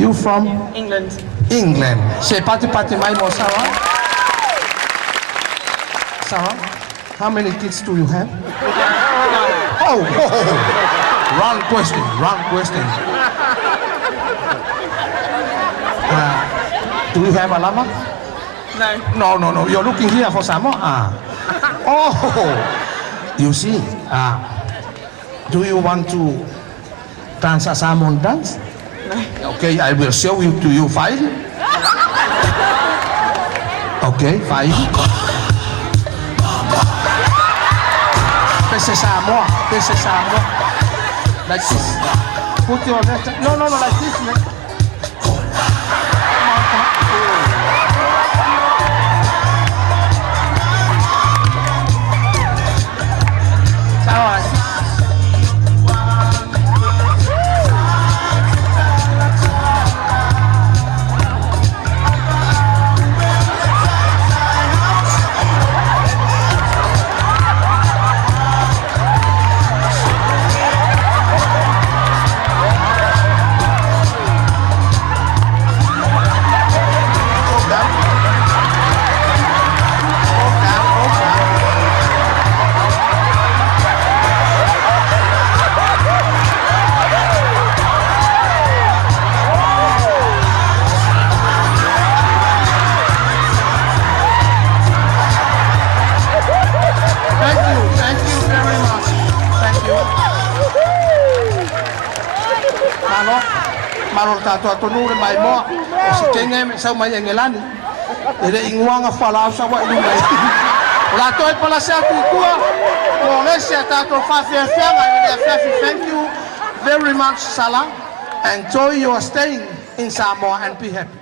You from? England. England. Say pati mai mo Sarah. Sarah, how many kids do you have? Oh, wrong question. Do you have a lover? No. You're looking here for Samoa. Oh, you see. Do you want to dance a Samoan dance? No. Okay, I will show you to you 5. Okay, 5. This is Samoa. Like this. Put your left. No, like this. Marol tato nure mai mo o se kenge sa mai engelani ele inguanga fala sa wa ilunga la toi pala sa kukua mo lese tato fa fe thank you very much Salah. Enjoy your staying in Samoa and be happy.